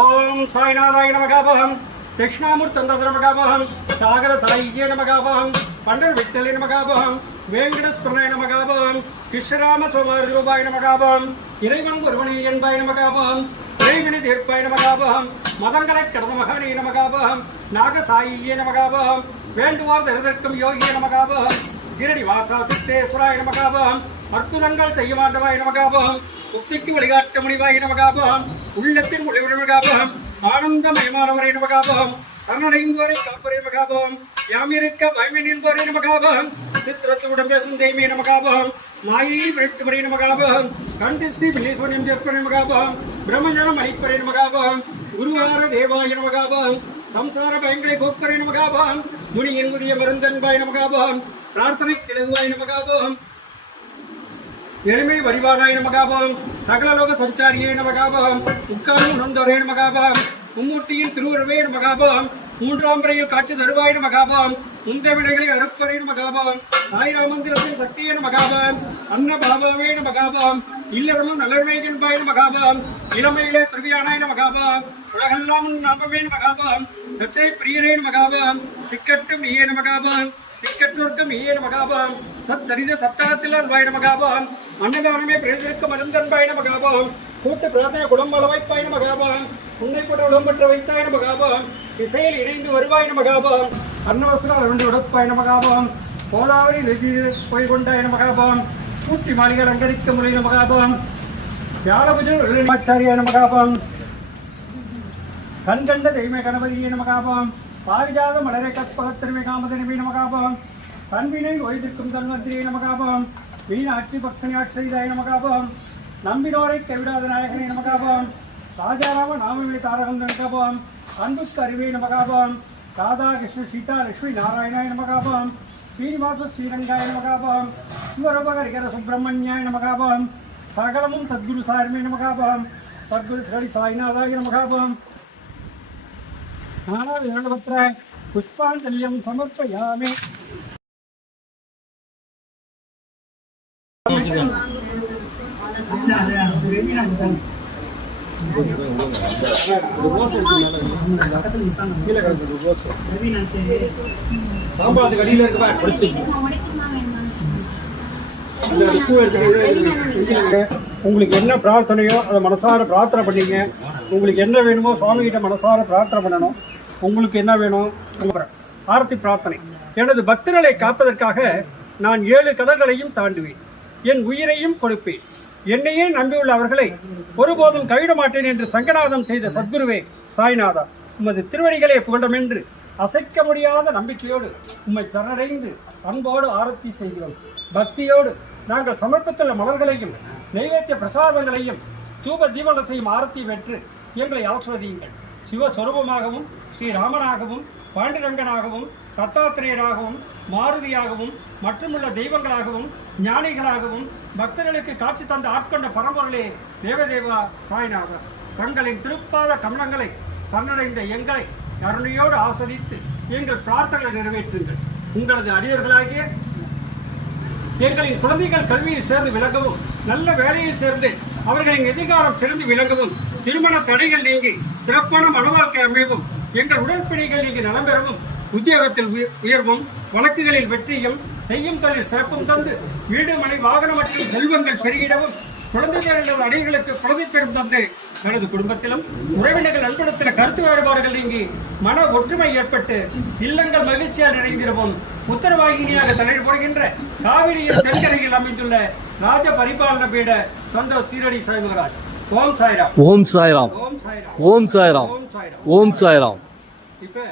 ஓம் சாய்நாதாய நமகாபகம், தட்சிணாமூர்த்தந்தர நமகாபகம், சாகர சாயியே நமகாபகம், பண்டர் விட்டலே நமகாபகம், வேங்கடஸ்பிரணாய நமகாபகம், கிருஷ்ணராம சோமாரி ரூபாய் நமகாபகம், இறைவன் ஒருவனை என்பாய் நமகாபகம், இறைவினை தீர்ப்பாய் நமகாபகம், மதங்களை கடந்த மகனே நமகாபகம், நாகசாயியே நமகாபகம், வேண்டுவார் தருதற்கும் யோகிய நமகாபகம், சீரடி வாசா சித்தேஸ்வராய நமகாபகம், அற்புதங்கள் செய்ய மாட்டவாய் நமகாபகம், முக்திக்கு வழிகாட்ட முடிவாய் நமகாபகம், உள்ளத்தின் ஒளிவிட நமகாபகம், ஆனந்தமயமானவரை நமகாபகம், சரணடைந்தோரை காப்பரை நமகாபகம், யாமிருக்க பயமினின்போரை நமகாபகம், சித்திரத்துடன் பேசும் தெய்மே நமகாபகம், மாயை விரட்டுமுறை நமகாபகம், கண்டு ஸ்ரீ பிள்ளைபுரம் ஜெற்பனை நமகாபகம், பிரம்மஞானம் அளிப்பரை நமகாபகம், குருவார தேவாய நமகாபகம், சம்சார பயங்களை போக்கரை நமகாபகம், முனியின் முதிய மருந்தன்பாய் நமகாபகம், பிரார்த்தனை கிழங்குவாய் நமகாபகம், எளிமை வடிவானாய் நமகாபகம், சகலலோக சஞ்சாரியே நமகாபகம், உட்காரும் உணர்ந்தோரே நமகாபகம், மும்மூர்த்தியின் திருவுருவே நமகாபகம், மூன்றாம் பிறையில் காட்சி தருவாய் நமகாபகம், முந்த வினைகளை அறுப்பரே நமகாபகம், சாய்ராமந்திரத்தின் சக்தியே நமகாபகம், அன்னபாபாவே நமகாபகம், இல்லறமும் நலர்மைகின்பாய் நமகாபகம், இளமையிலே துருவியானாய் நமகாபகம், உலகெல்லாம் நாமமே நமகாபகம், தட்சணை பிரியரே நமகாபகம், திக்கட்டும் நீயே நமகாபகம், திக்கற்றோர்க்கும் நீயே நமகாபகம், சத் சரித சப்தகத்தில் அன்பாய் நமகாபகம், அன்னதானமே பிரேதற்கு மருந்தன்பாய் நமகாபகம், கூட்டு பிரார்த்தனை குடும்ப அளவைப்பாய் நமகாபகம், உன்னை கூட உடம்பற்ற வைத்தாய் நமகாபகம், இசையில் இணைந்து வருவாய் நமகாபகம், அன்னவசனால் அருண்டு உடப்பாய் நமகாபகம், கோதாவரி நெதியில் போய் கொண்டாய் நமகாபகம், கூட்டி மாளிகை அலங்கரிக்க முறை நமகாபகம், வியாழபுஜாச்சாரியாய் நமகாபகம், கண்கண்ட தெய்வ கணபதியே நமகாபகம், பாரிஜாத மலரை கற்பகத்திருமை காமதனிமை நமகாபகம், கண்பினை ஓய்திருக்கும் தன்வந்திரியை நமகாபகம், மீனாட்சி பக்தனியாட்சிதாய நமகாபகம், நம்பினோரை கைவிடாத நாயகனை நமகாபகம், ராஜாராம நாமமே தாரகம் நமகாபகம், அன்புக்கு அறிவை நமகாபகம், ராதா கிருஷ்ண சீதா லட்சுமி நாராயணாய நமகாபகம், ஸ்ரீனிவாச ஸ்ரீரங்காய நமகாபகம், சிவரபகரிகர சுப்பிரமணியாய நமகாபகம், சகலமும் சத்குரு சாரமே நமகாபகம், சத்குரு ஸ்ரீ சாய்நாதாய நமகாபகம், நானாவிரண்டபத்ர புஷ்பாஞ்சல்யம் சமர்ப்பயாமி. சாம்பாத்துக்கு அடியில் உங்களுக்கு என்ன பிரார்த்தனையோ அதை மனசார பிரார்த்தனை பண்ணீங்க. உங்களுக்கு என்ன வேணுமோ சுவாமி கிட்ட மனசார பிரார்த்தனை பண்ணணும். உங்களுக்கு என்ன வேணும்? ஆரத்தி பிரார்த்தனை. எனது பக்தர்களை காப்பதற்காக நான் 7 கடல்களையும் தாண்டுவேன், என் உயிரையும் கொடுப்பேன். என்னையே நம்பியுள்ள அவர்களை ஒருபோதும் கைவிட மாட்டேன் என்று சங்கநாதம் செய்த சத்குருவே சாய்நாதா, உமது திருவடிகளை புகழும் என்று அசைக்க முடியாத நம்பிக்கையோடு உம்மை சரணடைந்து அன்போடு ஆரத்தி செய்கிறோம். பக்தியோடு நாங்கள் சமர்ப்பித்துள்ள மலர்களையும் நைவேத்திய பிரசாதங்களையும் தூப தீபனத்தையும் ஆரத்தி பெற்று எங்களை ஆசிர்வதியுங்கள். சிவஸ்வரூபமாகவும் ஸ்ரீராமனாகவும் பாண்டுரங்கனாகவும் தத்தாத்திரேயராகவும் மாருதியாகவும் மற்றுமுள்ள தெய்வங்களாகவும் ஞானிகளாகவும் பக்தர்களுக்கு காட்சி தந்த ஆட்கொண்ட பரம்பொருளே தேவதேவா சாய்நாதா, தங்களின் திருப்பாத கமலங்களை சரணடைந்த எங்களை கருணையோடு ஆஸ்வதித்து எங்கள் பிரார்த்தனைகளை நிறைவேற்றுங்கள். உங்களது அடியர்களாகிய எங்களின் குழந்தைகள் கல்வியில் சேர்ந்து விளங்கவும், நல்ல வேலையில் சேர்ந்து அவர்களின் எதிர்காலம் சிறந்து விளங்கவும், திருமண தடைகள் நீங்கி சிறப்பான மனவாழ்க்கை அமையவும், எங்கள் உடற்பிணிகள் நீங்கி நலம் பெறவும், உத்தியோகத்தில் உயர்வும், வழக்குகளில் வெற்றியும், செய்யும் தொழில் சிறப்பும் தந்து வீடு மனை வாகனம் மற்றும் செல்வங்கள் பெருகிடவும், குழந்தைகள் அடிகளுக்கு குழந்தை பெறும் தந்து எனது குடும்பத்திலும் உறவினர்கள் நண்படத்தில் கருத்து வேறுபாடுகள் நீங்கி மன ஒற்றுமை ஏற்பட்டு இல்லங்கள் மகிழ்ச்சியால் நிறைந்திருவோம். உத்தரவாகினியாக தலைவர் போடுகின்ற காவிரியின் தென்கரையில் அமைந்துள்ள ராஜ பரிபாலன பீட சொந்த சீரடி சாய் மகராஜ். ஓம் சாய்ராம். ஓம் சாய்ராம். ஓம் சாய்ராம். ஓம் சாய்ராம். ஓம் சாய்ராம். இப்போ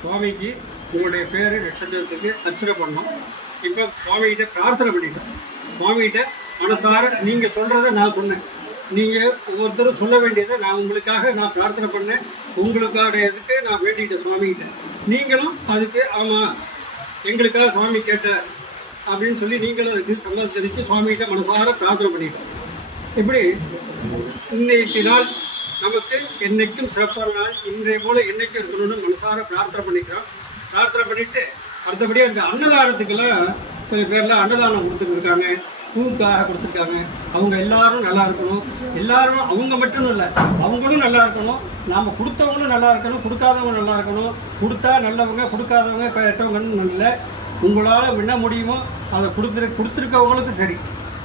சுவாமிக்கு உங்களுடைய பேர் நட்சத்திரத்துக்கு அர்ச்சனை பண்ணோம். இப்போ சுவாமிகிட்ட பிரார்த்தனை பண்ணிட்டோம். சுவாமிகிட்ட மனசார நீங்கள் சொல்கிறத நான் சொன்னேன். நீங்கள் ஒவ்வொருத்தரும் சொல்ல வேண்டியதை நான் உங்களுக்காக நான் பிரார்த்தனை பண்ணேன். உங்களுக்கான இதுக்கு நான் வேண்டிக்கிட்டேன் சுவாமிகிட்ட. நீங்களும் அதுக்கு ஆமாம் எங்களுக்காக சுவாமி கேட்டார் அப்படின்னு சொல்லி நீங்களும் அதுக்கு சம்மதிச்சு சுவாமிகிட்ட மனசார பிரார்த்தனை பண்ணிட்டோம். இப்படி இன்னைக்கு நாள் நமக்கு என்னைக்கும் சிறப்பான நாள். இன்றைய போல என்னைக்கும் இருக்கணும்னு மனசார பிரார்த்தனை பண்ணிக்கிறோம். பிரார்த்தனை பண்ணிட்டு அடுத்தபடியாக அந்த அன்னதானத்துக்கெல்லாம் சில பேர்லாம் அன்னதானம் கொடுத்துருக்காங்க. பூவுக்காக கொடுத்துருக்காங்க. அவங்க எல்லாரும் நல்லா இருக்கணும். எல்லாரும் அவங்க மட்டும் இல்லை, அவங்களும் நல்லா இருக்கணும். நாம் கொடுத்தவங்களும் நல்லா இருக்கணும், கொடுக்காதவங்க நல்லா இருக்கணும். கொடுத்தா நல்லவங்க, கொடுக்காதவங்க கெட்டவங்கன்னு இல்லை. உங்களால் என்ன முடியுமோ அதை கொடுத்துருக்கவங்களுக்கும் சரி,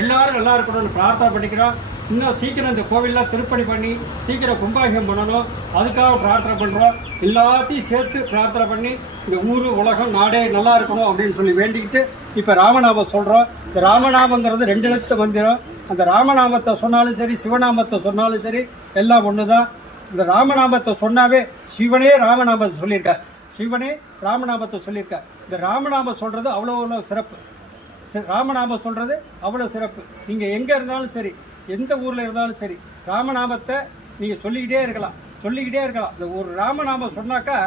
எல்லாரும் நல்லா இருக்கணும்னு பிரார்த்தனை பண்ணிக்கிறோம். இன்னும் சீக்கிரம் இந்த கோவிலெலாம் திருப்பணி பண்ணி சீக்கிரம் கும்பாபிஷேகம் பண்ணணும், அதுக்காக பிரார்த்தனை பண்ணுறோம். எல்லாத்தையும் சேர்த்து பிரார்த்தனை பண்ணி இந்த ஊர், உலகம், நாடே நல்லா இருக்கணும் அப்படின்னு சொல்லி வேண்டிக்கிட்டு இப்போ ராமநாமம் சொல்கிறோம். இந்த ராமநாமங்கிறது 2 எழுத்து மந்திரம். அந்த ராமநாமத்தை சொன்னாலும் சரி, சிவநாமத்தை சொன்னாலும் சரி, எல்லாம் ஒன்று தான். இந்த ராமநாமத்தை சொன்னாவே சிவனே ராமநாமத்தை சொல்லியிருக்கார், சிவனே ராமநாமத்தை சொல்லியிருக்கார். இந்த ராமநாமம் சொல்கிறது அவ்வளோ சிறப்பு. ராமநாமம் சொல்கிறது அவ்வளோ சிறப்பு. நீங்கள் எங்கே இருந்தாலும் சரி, எந்த ஊரில் இருந்தாலும் சரி, ராமநாமத்தை நீங்கள் சொல்லிக்கிட்டே இருக்கலாம். இந்த ஒரு ராமநாமம் சொன்னாக்கா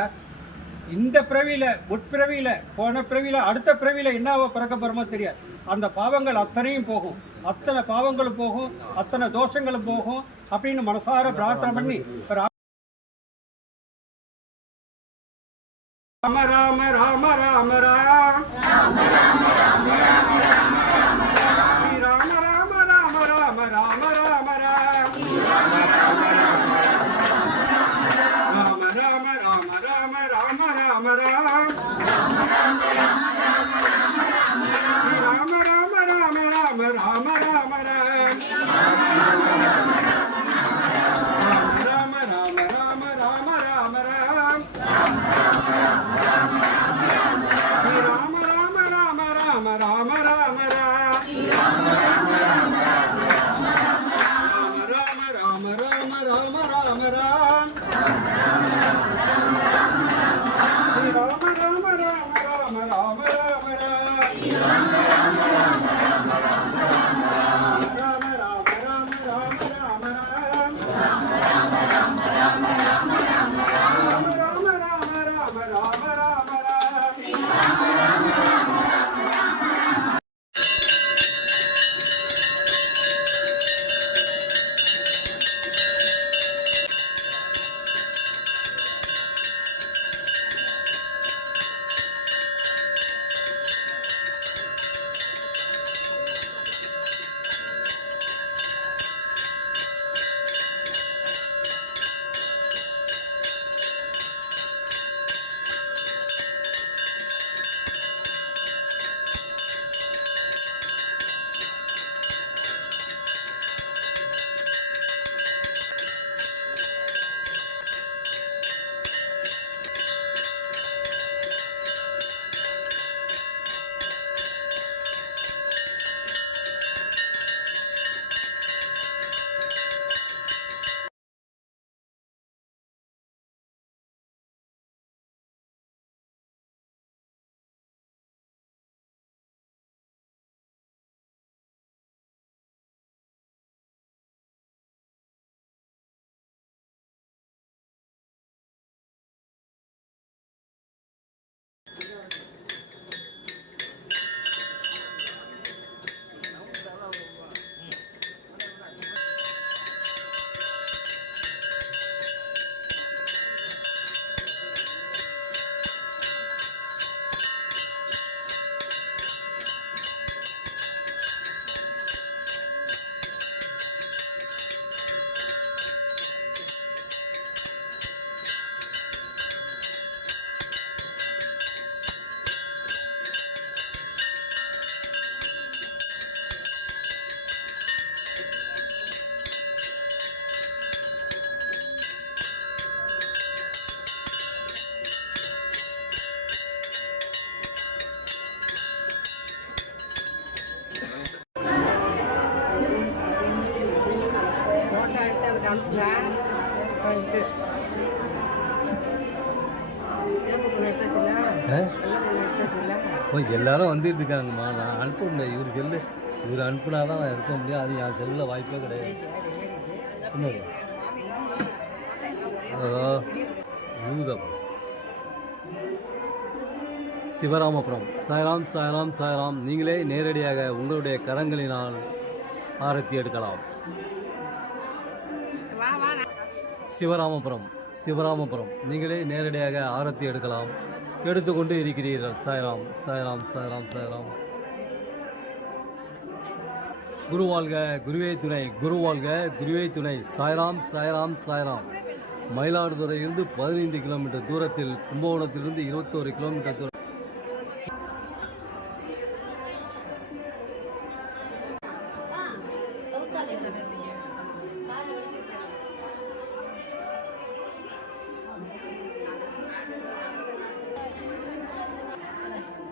இந்த பிறவியில், முற்பிறவியில், போன பிறவியில், அடுத்த பிறவியில் என்ன பிறக்க போகிறோமோ தெரியாது. அந்த பாவங்கள் அத்தனையும் போகும், அத்தனை பாவங்களும் போகும், அத்தனை தோஷங்களும் போகும் அப்படின்னு மனசார பிரார்த்தனை பண்ணி ராம ராம ராம ராம ராம் எல்லாரும் வந்துட்டு இருக்காங்கம்மா. நான் அனுப்ப முடியாது, இவர் செல்லு இவர் அனுப்புனா தான் நான் இருக்க முடியும். அது என் செல்லில் வாய்ப்பே கிடையாது. என்னது யூதம் சிவராமபுரம். சாய்ராம் சாய்ராம் சாய்ராம். நீங்களே நேரடியாக உங்களுடைய கரங்களினால் ஆரத்தி எடுக்கலாம். சிவராமபுரம் சிவராமபுரம். நீங்களே நேரடியாக ஆரத்தி எடுக்கலாம். எடுத்துக்கொண்டு இருக்கிறீர்கள். சாய்ராம் சாய்ராம் சாய்ராம் சாய்ராம். குரு வாழ்க குருவே துணை, குரு வாழ்க குருவே துணை. சாய்ராம் சாய்ராம் சாய்ராம். மயிலாடுதுறையிலிருந்து 15 கிலோமீட்டர் தூரத்தில், கும்பகோணத்திலிருந்து 21 கிலோமீட்டர் தூரம்.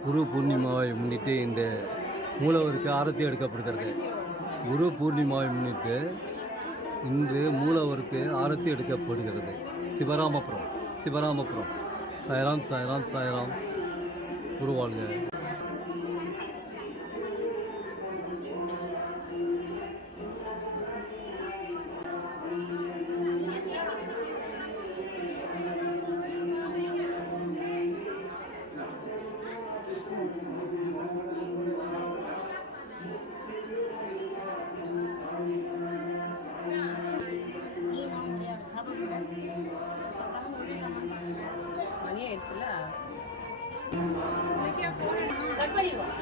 குரு பூர்ணிமாவை முன்னிட்டு இந்த மூலவருக்கு ஆரத்தி எடுக்கப்படுகிறது. குரு பூர்ணிமாவை முன்னிட்டு இன்று மூலவருக்கு ஆரத்தி எடுக்கப்படுகிறது. சிவராமபுரம் சிவராமபுரம். சாய்ராம் சாய்ராம் சாய்ராம். குரு வாழ்க.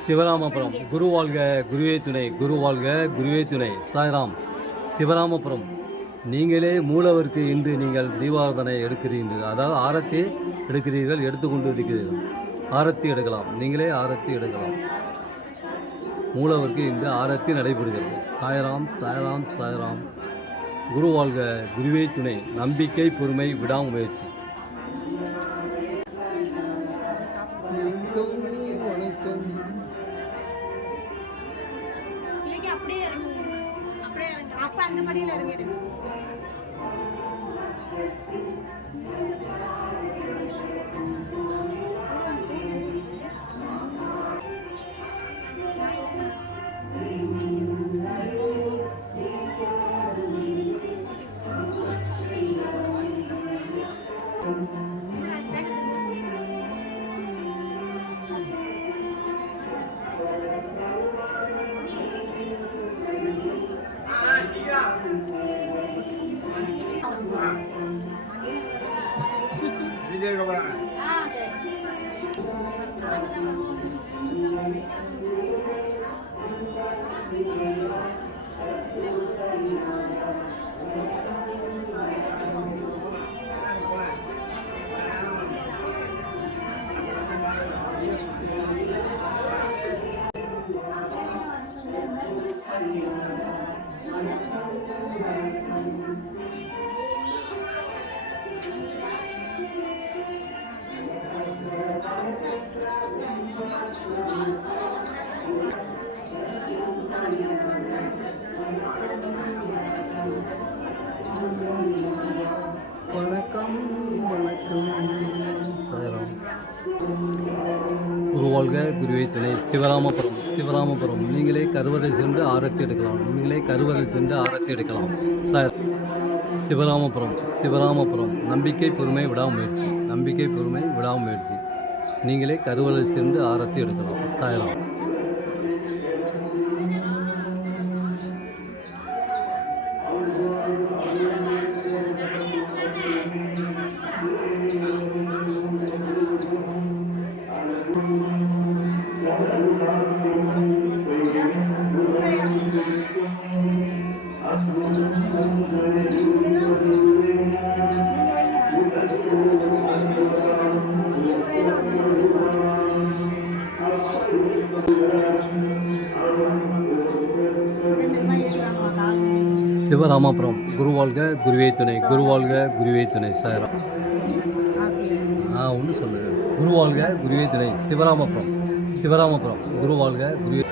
சிவராமபுரம். குரு வாழ்க குருவே துணை, குரு வாழ்க குருவே துணை. சாய்ராம். சிவராமபுரம். நீங்களே மூலவருக்கு இன்று நீங்கள் தீபாராதனை எடுக்கிறீர்கள், அதாவது ஆரத்தி எடுக்கிறீர்கள், எடுத்துக்கொண்டு இருக்கிறீர்கள். ஆரத்தி எடுக்கலாம், நீங்களே ஆரத்தி எடுக்கலாம். மூலவருக்கு இன்று ஆரத்தி நடைபெறுகிறது. சாய்ராம் சாய்ராம் சாய்ராம். குரு வாழ்க குருவே துணை. நம்பிக்கை, பொறுமை, விடாமுயற்சி. அப்ப அந்த படியில இறங்கிடு. வணக்கம் வணக்கம். சாய்ராம். குரு வாழ்க குருவே துணை. சிவராமபுரம் சிவராமபுரம். நீங்களே கருவறை சென்று ஆரத்தி எடுக்கலாம், நீங்களே கருவறை சென்று ஆரத்தி எடுக்கலாம். சார். சிவராமபுரம் சிவராமபுரம். நம்பிக்கை, பொறுமை, விடாமுயற்சி. நம்பிக்கை, பொறுமை, விடாமுயற்சி. நீங்களே கருவறை சென்று ஆரத்தி எடுக்கலாம். சாய்ராம். சிவராமபுரம். குரு வாழ்க குருவே துணை, குரு வாழ்க குருவே துணை. சாய்ராம். ஒன்று சொல்லு. குரு வாழ்க குருவே துணை. சிவராமபுரம் சிவராமபுரம். குரு வாழ்க குருவே.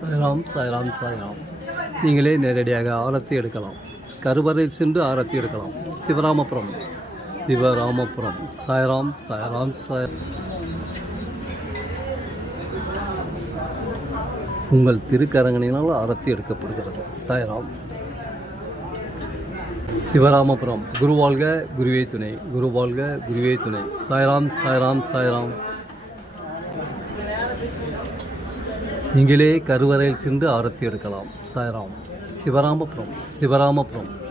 சாய்ராம் சாய்ராம் சாய்ராம். நீங்களே நேரடியாக ஆரத்தி எடுக்கலாம். கருவறையில் சென்று ஆரத்தி எடுக்கலாம். சிவராமபுரம் சிவராமபுரம். சாய்ராம் சாய்ராம் சாய். உங்கள் திருக்கரங்களினால் ஆரத்தி எடுக்கப்படுகிறது. சாய்ராம். சிவராமபுரம். குருவாழ்க குருவே துணை. குருவாழ்க குருவே துணை. சாய்ராம் சாய்ராம் சாய்ராம். நீங்களே கருவறையில் சென்று ஆரத்தி எடுக்கலாம். சாய்ராம். சிவராமபுரம் சிவராமபுரம்.